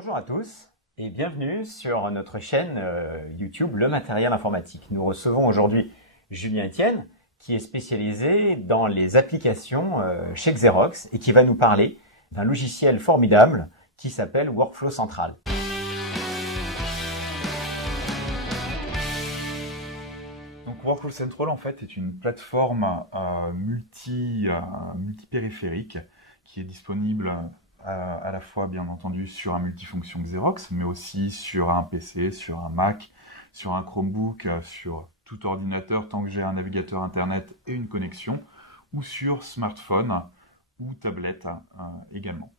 Bonjour à tous et bienvenue sur notre chaîne YouTube Le Matériel Informatique. Nous recevons aujourd'hui Julien Etienne qui est spécialisé dans les applications chez Xerox et qui va nous parler d'un logiciel formidable qui s'appelle Workflow Central. Donc Workflow Central en fait est une plateforme multipériphérique qui est disponible à la fois bien entendu sur un multifonction Xerox, mais aussi sur un PC, sur un Mac, sur un Chromebook, sur tout ordinateur tant que j'ai un navigateur internet et une connexion, ou sur smartphone ou tablette également.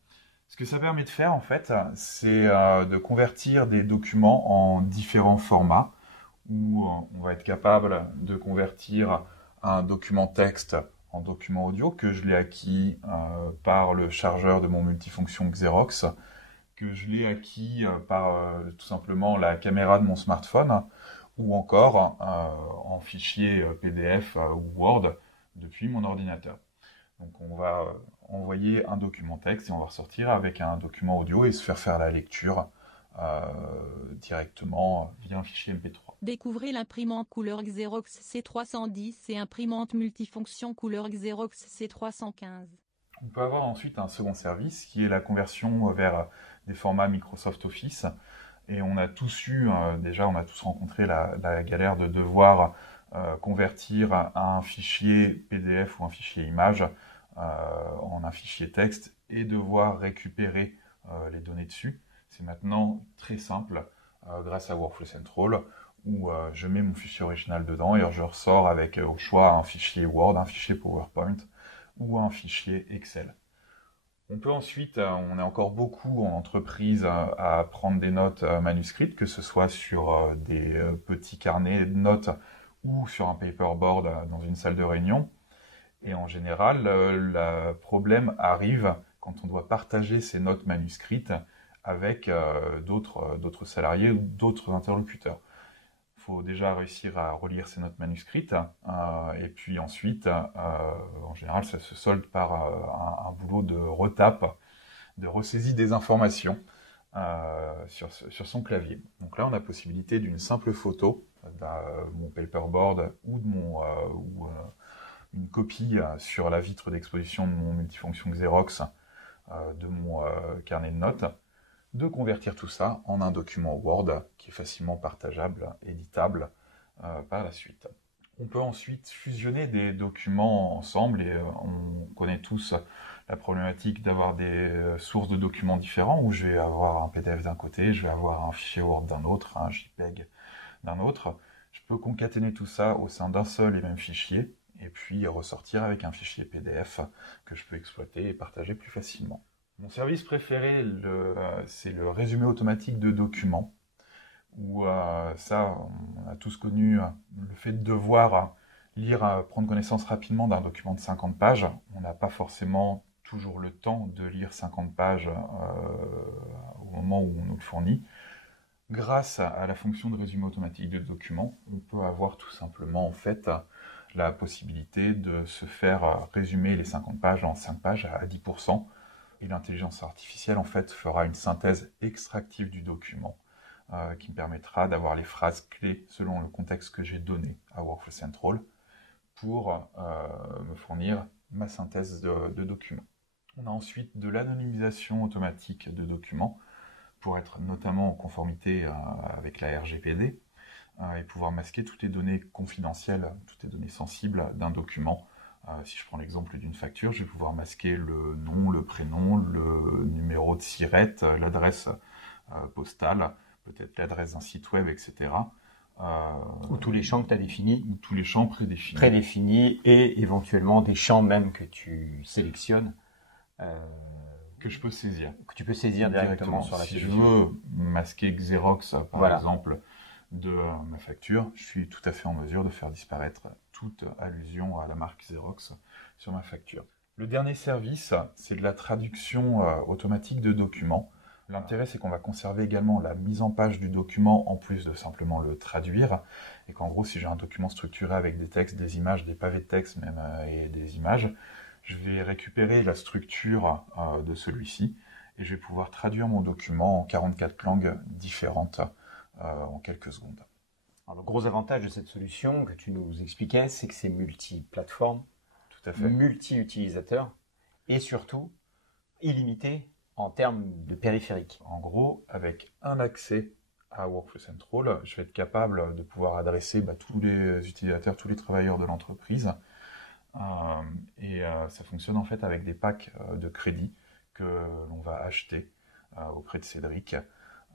Ce que ça permet de faire en fait, c'est de convertir des documents en différents formats, où on va être capable de convertir un document texte en document audio que je l'ai acquis par le chargeur de mon multifonction Xerox, que je l'ai acquis par tout simplement la caméra de mon smartphone, ou encore en fichier PDF ou Word depuis mon ordinateur. Donc on va envoyer un document texte et on va ressortir avec un document audio et se faire la lecture directement via un fichier MP3. Découvrez l'imprimante couleur Xerox C310 et imprimante multifonction couleur Xerox C315. On peut avoir ensuite un second service qui est la conversion vers des formats Microsoft Office. Et on a tous eu, déjà on a tous rencontré la galère de devoir convertir un fichier PDF ou un fichier image en un fichier texte et devoir récupérer les données dessus. C'est maintenant très simple grâce à Workflow Central où je mets mon fichier original dedans et je ressors avec au choix un fichier Word, un fichier PowerPoint ou un fichier Excel. On peut ensuite, on est encore beaucoup en entreprise à prendre des notes manuscrites, que ce soit sur des petits carnets de notes ou sur un paperboard dans une salle de réunion. Et en général, le problème arrive quand on doit partager ces notes manuscrites avec d'autres salariés ou d'autres interlocuteurs. Il faut déjà réussir à relire ces notes manuscrites et puis ensuite, en général, ça se solde par un boulot de retape, de ressaisie des informations sur son clavier. Donc là, on a la possibilité d'une simple photo de mon paperboard ou une copie sur la vitre d'exposition de mon multifonction Xerox de mon carnet de notes, de convertir tout ça en un document Word qui est facilement partageable, éditable par la suite. On peut ensuite fusionner des documents ensemble et on connaît tous la problématique d'avoir des sources de documents différents où je vais avoir un PDF d'un côté, je vais avoir un fichier Word d'un autre, un JPEG d'un autre. Je peux concaténer tout ça au sein d'un seul et même fichier et puis ressortir avec un fichier PDF que je peux exploiter et partager plus facilement. Mon service préféré, c'est le résumé automatique de documents, où ça, on a tous connu le fait de devoir lire, prendre connaissance rapidement d'un document de 50 pages. On n'a pas forcément toujours le temps de lire 50 pages au moment où on nous le fournit. Grâce à la fonction de résumé automatique de documents, on peut avoir tout simplement en fait la possibilité de se faire résumer les 50 pages en 5 pages à 10%. Et l'intelligence artificielle, en fait, fera une synthèse extractive du document qui me permettra d'avoir les phrases clés selon le contexte que j'ai donné à Workflow Central pour me fournir ma synthèse de documents. On a ensuite de l'anonymisation automatique de documents pour être notamment en conformité avec la RGPD et pouvoir masquer toutes les données confidentielles, toutes les données sensibles d'un document. Si je prends l'exemple d'une facture, je vais pouvoir masquer le nom, le prénom, le numéro de SIRET, l'adresse postale, peut-être l'adresse d'un site web, etc. Ou tous les champs que tu as définis. Ou tous les champs prédéfinis. Prédéfinis et éventuellement des champs même que tu sélectionnes. Que je peux saisir. Que tu peux saisir directement sur la Si fiche. je veux masquer Xerox, par exemple, de ma facture, je suis tout à fait en mesure de faire disparaître toute allusion à la marque Xerox sur ma facture. Le dernier service, c'est de la traduction automatique de documents. L'intérêt, c'est qu'on va conserver également la mise en page du document en plus de simplement le traduire. Et qu'en gros, si j'ai un document structuré avec des textes, des images, des pavés de texte même et des images, je vais récupérer la structure de celui-ci et je vais pouvoir traduire mon document en 44 langues différentes en quelques secondes. Alors, le gros avantage de cette solution que tu nous expliquais, c'est que c'est multi-plateforme, Tout à fait. multi-utilisateur et surtout illimité en termes de périphérique. En gros, avec un accès à Workflow Central, je vais être capable de pouvoir adresser tous les utilisateurs, tous les travailleurs de l'entreprise. Ça fonctionne en fait avec des packs de crédit que l'on va acheter auprès de Cédric,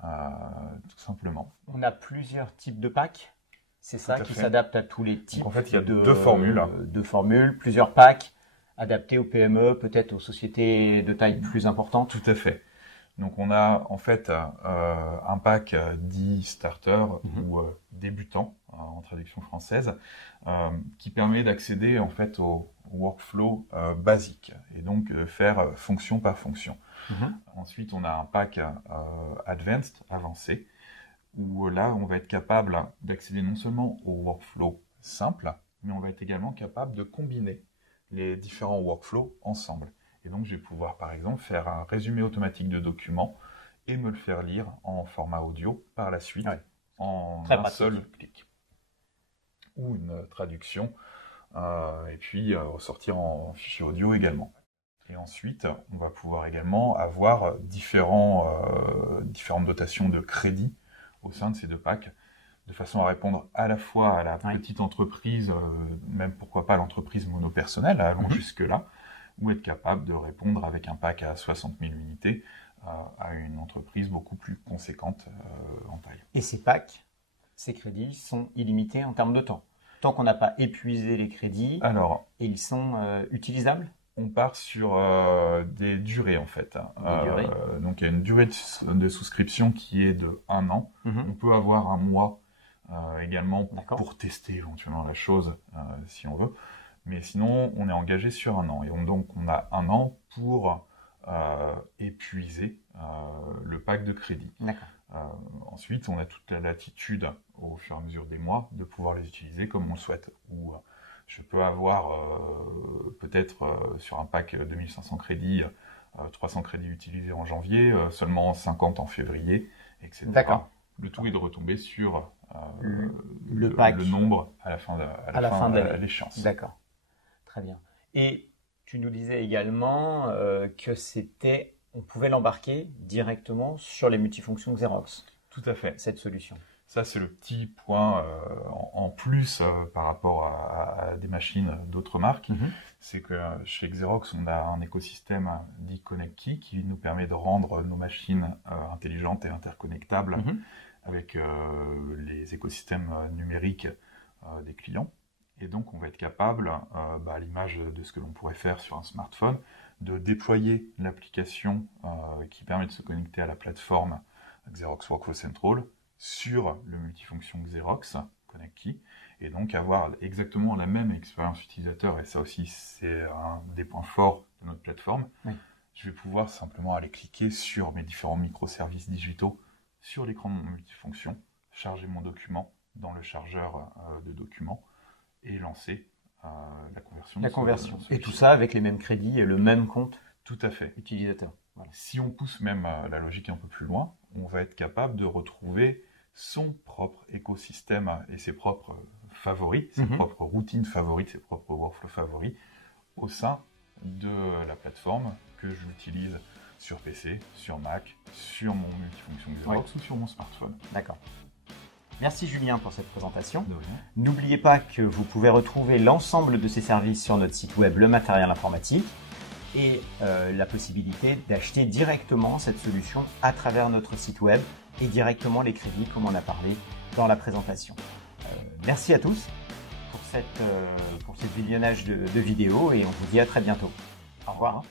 tout simplement. On a plusieurs types de packs, c'est ça, qui fait. s'adaptent à tous les types. Donc, en fait, il y a deux formules. Deux formules, plusieurs packs adaptés aux PME, peut-être aux sociétés de taille plus importante. Tout à fait. Donc on a en fait un pack dit starter ou débutant en traduction française qui permet d'accéder en fait au workflow basique et donc faire fonction par fonction. Ensuite on a un pack advanced, avancé, où là on va être capable d'accéder non seulement au workflow simple, mais on va être également capable de combiner les différents workflows ensemble. Et donc, je vais pouvoir, par exemple, faire un résumé automatique de documents et me le faire lire en format audio par la suite, en un seul clic. Ou une traduction, et puis ressortir en fichier audio également. Et ensuite, on va pouvoir également avoir différentes dotations de crédit au sein de ces deux packs, de façon à répondre à la fois à la petite entreprise, même pourquoi pas l'entreprise monopersonnelle, allons jusque-là, ou être capable de répondre avec un pack à 60 000 unités à une entreprise beaucoup plus conséquente en taille. Et ces packs, ces crédits sont illimités en termes de temps. Tant qu'on n'a pas épuisé les crédits, et ils sont utilisables? On part sur des durées en fait. Donc il y a une durée de souscription qui est de 1 an. On peut avoir un mois également pour tester éventuellement la chose si on veut. Mais sinon, on est engagé sur 1 an. Et donc, on a 1 an pour épuiser le pack de crédit. Ensuite, on a toute la latitude, au fur et à mesure des mois, de pouvoir les utiliser comme on le souhaite. Ou je peux avoir peut-être sur un pack de 1500 crédits, 300 crédits utilisés en janvier, seulement 50 en février, etc. Le tout est de retomber sur le nombre à la fin de l'échéance. D'accord. Très bien. Et tu nous disais également que on pouvait l'embarquer directement sur les multifonctions Xerox. Tout à fait. Cette solution. Ça, c'est le petit point en plus par rapport à des machines d'autres marques. C'est que chez Xerox, on a un écosystème dit ConnectKey qui nous permet de rendre nos machines intelligentes et interconnectables avec les écosystèmes numériques des clients. Et donc, on va être capable, à l'image de ce que l'on pourrait faire sur un smartphone, de déployer l'application qui permet de se connecter à la plateforme Xerox Workflow Central sur le multifonction Xerox ConnectKey, et donc avoir exactement la même expérience utilisateur. Et ça aussi, c'est un des points forts de notre plateforme. Je vais pouvoir simplement aller cliquer sur mes différents microservices digitaux sur l'écran de mon multifonction, charger mon document dans le chargeur de documents, et lancer la conversion. La conversion. Et tout ça avec les mêmes crédits et le même compte. Tout à fait. Utilisateur. Si on pousse même la logique un peu plus loin, on va être capable de retrouver son propre écosystème et ses propres favoris, ses propres routines favorites, ses propres workflows favoris au sein de la plateforme que j'utilise sur PC, sur Mac, sur mon multifonction Xerox ou sur mon smartphone. D'accord. Merci Julien pour cette présentation. N'oubliez pas que vous pouvez retrouver l'ensemble de ces services sur notre site web Le Matériel Informatique et la possibilité d'acheter directement cette solution à travers notre site web et directement les crédits comme on a parlé dans la présentation. Merci à tous pour ce visionnage de vidéo et on vous dit à très bientôt. Au revoir.